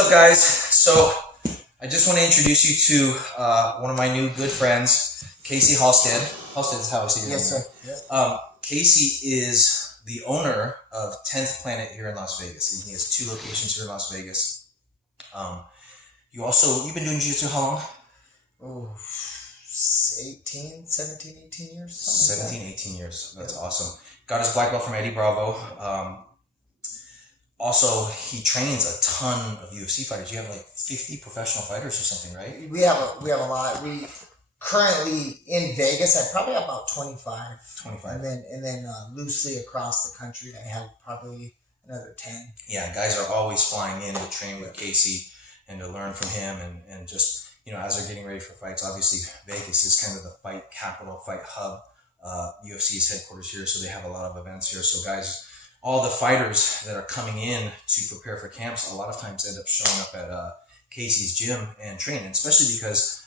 up, guys? So I just want to introduce you to one of my new good friends, Casey Halstead. Halstead is how I see it. Yes, sir. Yep. Casey is the owner of 10th Planet here in Las Vegas, and he has 2 locations here in Las Vegas. You've been doing jiu-jitsu how long? Oh, 17, 18 years. 17, 18 years. That's awesome. Got his black belt from Eddie Bravo. Also, he trains a ton of UFC fighters. You have like 50 professional fighters or something, right? We have a lot. We currently in Vegas, I probably have about 25. 25. And then loosely across the country, I have probably another 10. Yeah, guys are always flying in to train with Casey and to learn from him, and just, as they're getting ready for fights. Obviously, Vegas is kind of the fight capital, fight hub. UFC's headquarters here, so they have a lot of events here. So guys, all the fighters that are coming in to prepare for camps a lot of times end up showing up at Casey's gym and training, especially because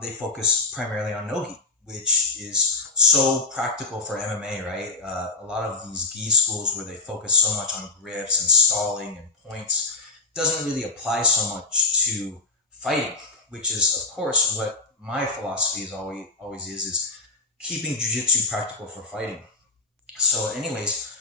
they focus primarily on no-gi, which is so practical for MMA, right? A lot of these gi schools where they focus so much on grips and stalling and points doesn't really apply so much to fighting, which is, of course, what my philosophy is always is keeping jiu-jitsu practical for fighting. So anyways,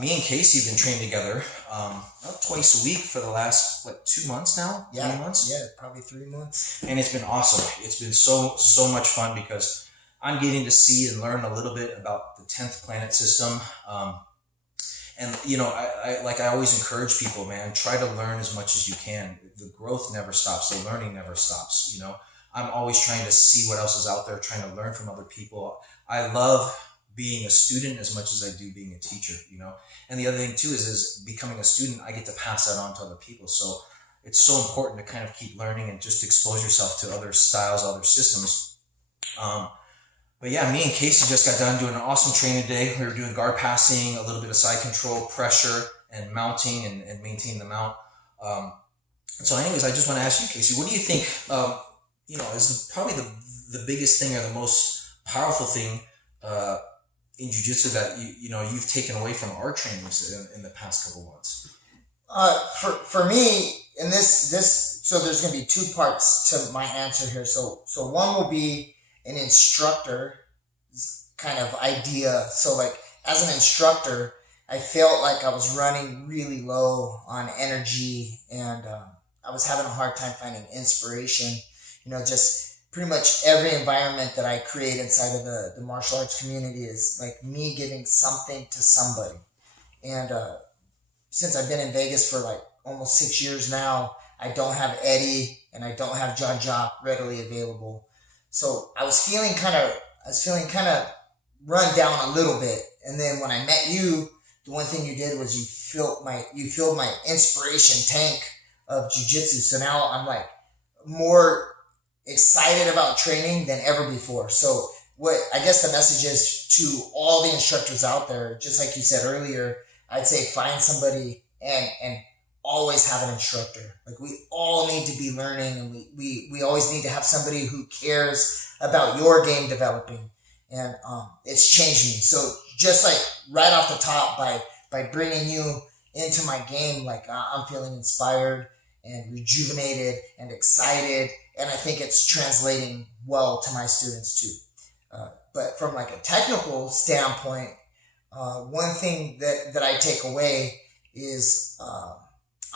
me and Casey have been training together about twice a week for the last, 2 months now? Yeah, 3 months? Yeah, probably 3 months. And it's been awesome. It's been so much fun because I'm getting to see and learn a little bit about the 10th Planet system. And, I always encourage people, man, try to learn as much as you can. The growth never stops. The learning never stops, I'm always trying to see what else is out there, trying to learn from other people. I love being a student as much as I do being a teacher, And the other thing too is becoming a student, I get to pass that on to other people. So it's so important to kind of keep learning and just expose yourself to other styles, other systems. But yeah, me and Casey just got done doing an awesome training today. We were doing guard passing, a little bit of side control, pressure, and mounting and maintaining the mount. So anyways, I just want to ask you, Casey, what do you think, is probably the biggest thing or the most powerful thing in jiu-jitsu that you've taken away from our trainings in the past couple months? For me, in this, so there's going to be 2 parts to my answer here. So one will be an instructor kind of idea. So as an instructor, I felt like I was running really low on energy, and I was having a hard time finding inspiration. Just pretty much every environment that I create inside of the martial arts community is like me giving something to somebody. And since I've been in Vegas for almost 6 years now, I don't have Eddie and I don't have John Jock readily available. So I was feeling kind of run down a little bit. And then when I met you, the one thing you did was you filled my inspiration tank of jiu-jitsu. So now I'm more excited about training than ever before. So what I guess the message is to all the instructors out there, just like you said earlier, I'd say find somebody and always have an instructor. We all need to be learning, and we always need to have somebody who cares about your game developing. And it's changed me. So just right off the top, by bringing you into my game, I'm feeling inspired and rejuvenated and excited. And I think it's translating well to my students too. But from a technical standpoint, one thing that I take away is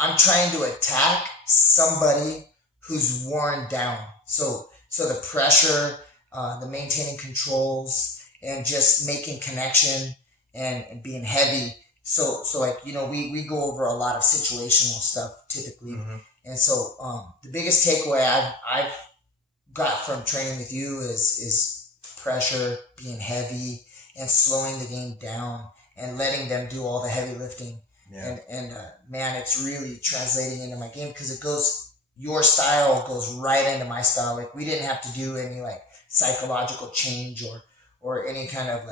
I'm trying to attack somebody who's worn down. So the pressure, the maintaining controls, and just making connection and being heavy. So we go over a lot of situational stuff typically. Mm-hmm. And so the biggest takeaway I've got from training with you is pressure, being heavy, and slowing the game down and letting them do all the heavy lifting. Yeah. And man, it's really translating into my game because your style goes right into my style. We didn't have to do any psychological change or any kind of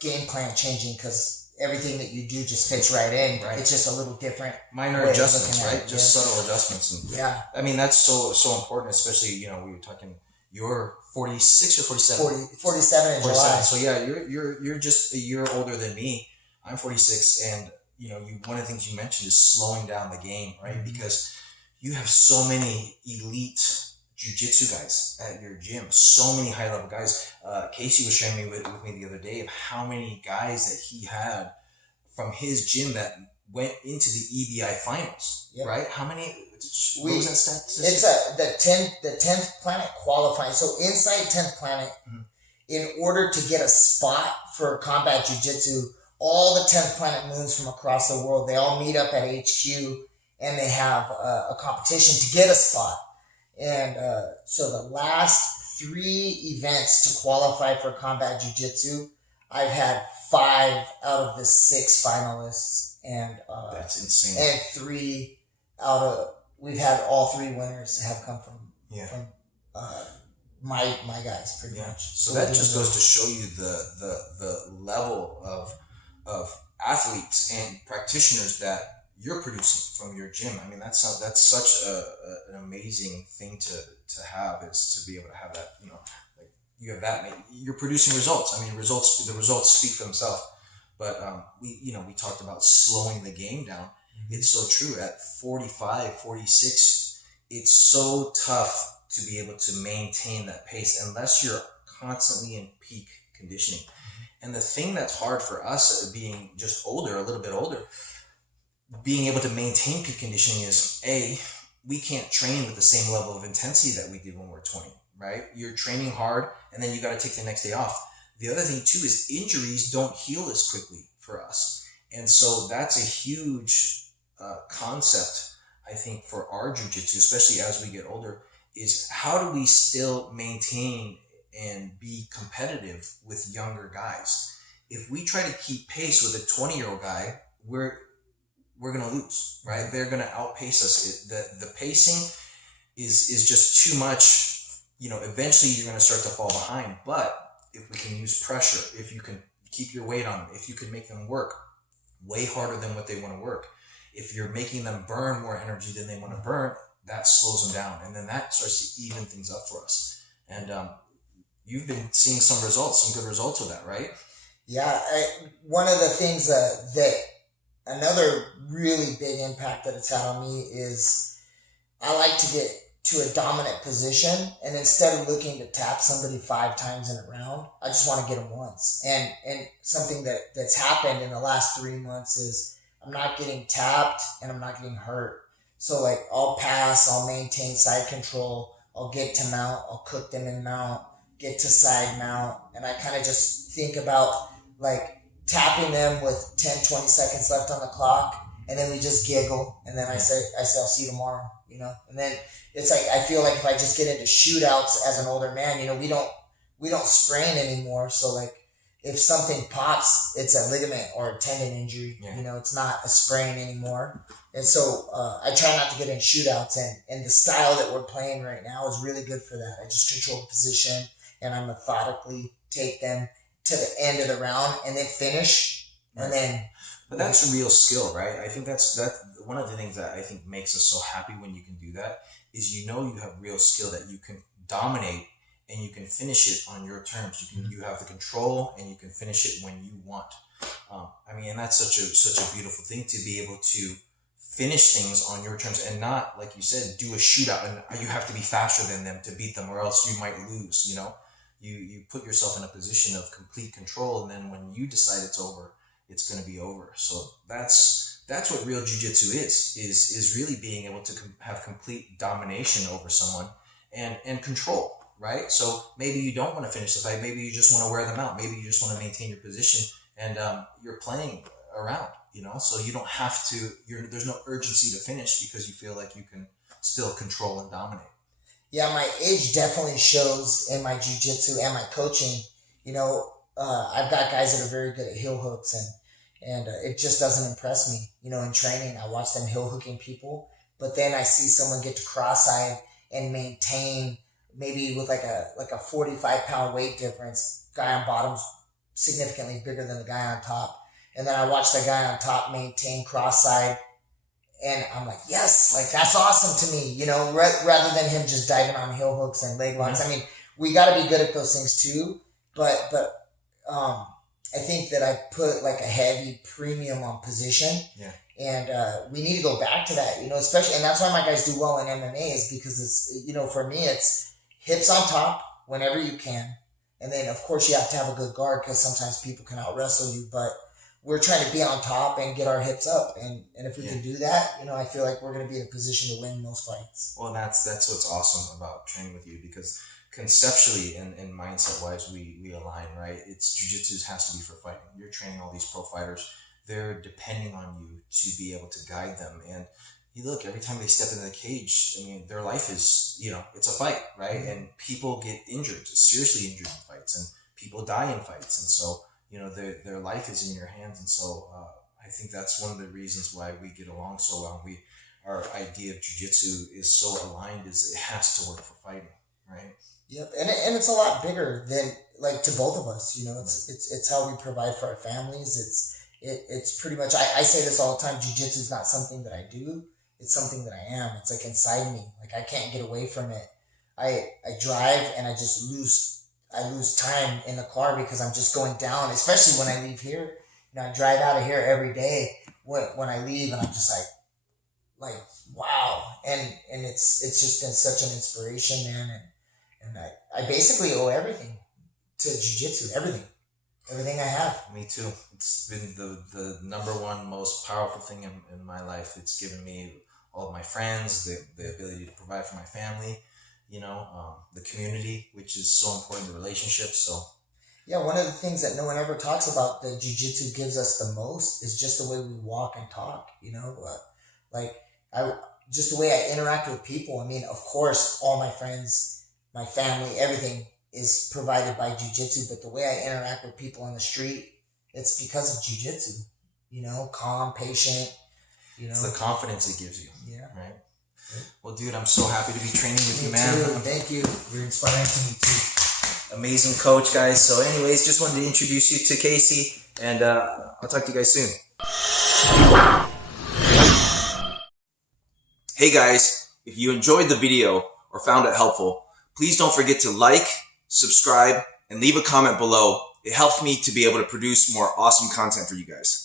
game plan changing, because everything that you do just fits right in. Right. It's just a little different. Minor adjustments, right? Just subtle adjustments. And yeah. I mean, that's so important, especially, we were talking, you're 46 or 47? 47 in July. So yeah, you're just a year older than me. I'm 46, and one of the things you mentioned is slowing down the game, right? Mm-hmm. Because you have so many elite jiu-jitsu guys at your gym, so many high-level guys. Casey was sharing with me the other day of how many guys that he had from his gym that went into the EBI finals, yep. Right? How many? What was that stat? It's the 10th planet qualifying. So inside 10th planet, mm-hmm. in order to get a spot for combat jiu-jitsu, all the 10th planet moons from across the world, they all meet up at HQ and they have a competition to get a spot. And so the last 3 events to qualify for combat jiu-jitsu, I've had 5 out of the 6 finalists, and that's insane. And 3 out of we've had all 3 winners have come from my guys pretty much. So that just goes to show you the level of athletes and practitioners that you're producing from your gym. I mean, that's such an amazing thing to have, is to be able to have that. Like you have that. You're producing results. I mean, the results speak for themselves. But we talked about slowing the game down. Mm-hmm. It's so true. At 45, 46, it's so tough to be able to maintain that pace unless you're constantly in peak conditioning. Mm-hmm. And the thing that's hard for us, being just older, a little bit older, being able to maintain peak conditioning is, we can't train with the same level of intensity that we did when we were 20, right? You're training hard and then you got to take the next day off. The other thing too is injuries don't heal as quickly for us. And so that's a huge concept, I think, for our jiu-jitsu, especially as we get older, is how do we still maintain and be competitive with younger guys? If we try to keep pace with a 20-year-old guy, we're going to lose, right? They're going to outpace us. The pacing is just too much. Eventually you're going to start to fall behind. But if we can use pressure, if you can keep your weight on them, if you can make them work way harder than what they want to work, if you're making them burn more energy than they want to burn, that slows them down. And then that starts to even things up for us. And you've been seeing some good results with that, right? Yeah. One of the things that another really big impact that it's had on me is I like to get to a dominant position, and instead of looking to tap somebody 5 times in a round, I just want to get them once. And something that's happened in the last 3 months is I'm not getting tapped and I'm not getting hurt. So like I'll pass, I'll maintain side control, I'll get to mount, I'll cook them in mount, get to side mount, and I kind of just think about like tapping them with 10, 20 seconds left on the clock, and then we just giggle, and then I say I'll see you tomorrow, and then it's like, I feel like if I just get into shootouts as an older man, we don't sprain anymore. So like if something pops, it's a ligament or a tendon injury, it's not a sprain anymore. And so I try not to get in shootouts, and the style that we're playing right now is really good for that. I just control the position and I methodically take them to the end of the round and then finish. And then, but that's a real skill, right? I think that's one of the things that I think makes us so happy when you can do that is you have real skill, that you can dominate and you can finish it on your terms. You have the control and you can finish it when you want. And that's such a beautiful thing, to be able to finish things on your terms and not, like you said, do a shootout and you have to be faster than them to beat them, or else you might lose. You put yourself in a position of complete control, and then when you decide it's over, it's going to be over. So that's what real jiu-jitsu is really being able to have complete domination over someone and control, right? So maybe you don't want to finish the fight. Maybe you just want to wear them out. Maybe you just want to maintain your position, and you're playing around, so you don't have to, there's no urgency to finish because you feel like you can still control and dominate. Yeah, my age definitely shows in my jiu-jitsu and my coaching. I've got guys that are very good at heel hooks, and it just doesn't impress me. In training, I watch them heel hooking people, but then I see someone get to cross-eyed and maintain, maybe with like a 45-pound weight difference. Guy on bottom's significantly bigger than the guy on top, and then I watch the guy on top maintain cross-eyed, and I'm like, yes, like that's awesome to me, rather than him just diving on heel hooks and leg locks. Mm-hmm. I mean, we got to be good at those things too, but I think that I put like a heavy premium on position. Yeah. And we need to go back to that, especially, and that's why my guys do well in MMA is because it's, for me, it's hips on top whenever you can. And then, of course, you have to have a good guard because sometimes people can out wrestle you, but we're trying to be on top and get our hips up. And if we can do that, I feel like we're going to be in a position to win most fights. Well, that's what's awesome about training with you, because conceptually and mindset wise, we align, right? It's jiu-jitsu has to be for fighting. You're training all these pro fighters. They're depending on you to be able to guide them. And you look, every time they step into the cage, I mean, their life is, it's a fight, right? Mm-hmm. And people get injured, seriously injured in fights, and people die in fights. And so, their life is in your hands. And so I think that's one of the reasons why we get along so well. Our idea of jiu-jitsu is so aligned, is it has to work for fighting, right? Yep, and it's a lot bigger than, like, to both of us. It's how we provide for our families. It's pretty much, I say this all the time, jiu-jitsu is not something that I do. It's something that I am. It's like inside me. Like, I can't get away from it. I drive and I just lose time in the car because I'm just going down, especially when I leave here. I drive out of here every day when I leave, and I'm just like, wow. And it's just been such an inspiration, man. And I basically owe everything to jiu-jitsu, everything I have. Me too. It's been the number one most powerful thing in my life. It's given me all of my friends, the ability to provide for my family, the community, which is so important, the relationships. So yeah, one of the things that no one ever talks about that jiu-jitsu gives us the most is just the way we walk and talk, just the way I interact with people. I mean, of course, all my friends, my family, everything is provided by jiu-jitsu, but the way I interact with people on the street, it's because of jiu-jitsu, calm, patient, It's the confidence it gives you. Yeah. Right? Well, dude, I'm so happy to be training with you, man. Too. Thank you. You're inspiring to me too. Amazing coach, guys. So anyways, just wanted to introduce you to Casey, and I'll talk to you guys soon. Hey guys, if you enjoyed the video or found it helpful, please don't forget to like, subscribe, and leave a comment below. It helps me to be able to produce more awesome content for you guys.